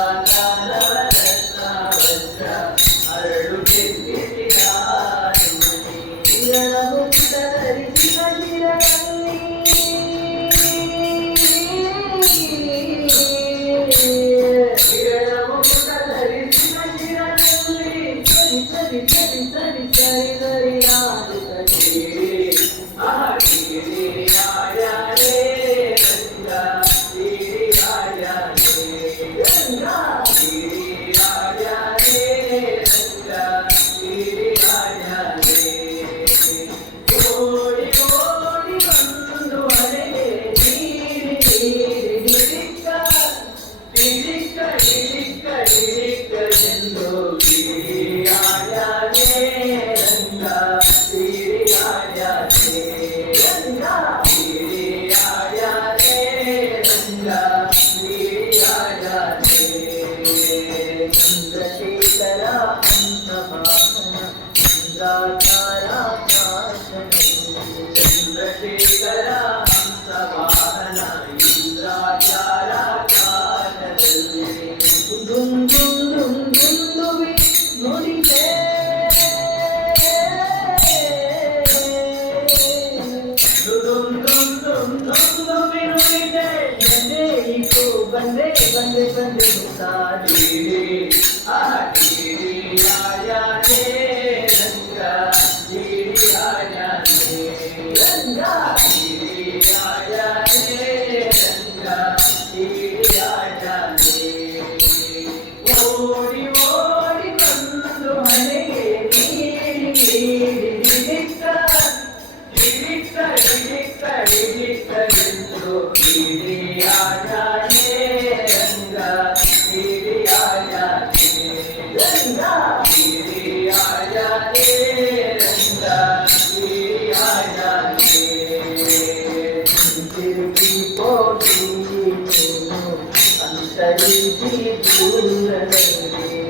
done. ಬಂದೆ ಇಟ್ಟು ಬಂದೆ ಬಂದೆ ಬಂದೆ ಸಾಡಿದೆ Thank you.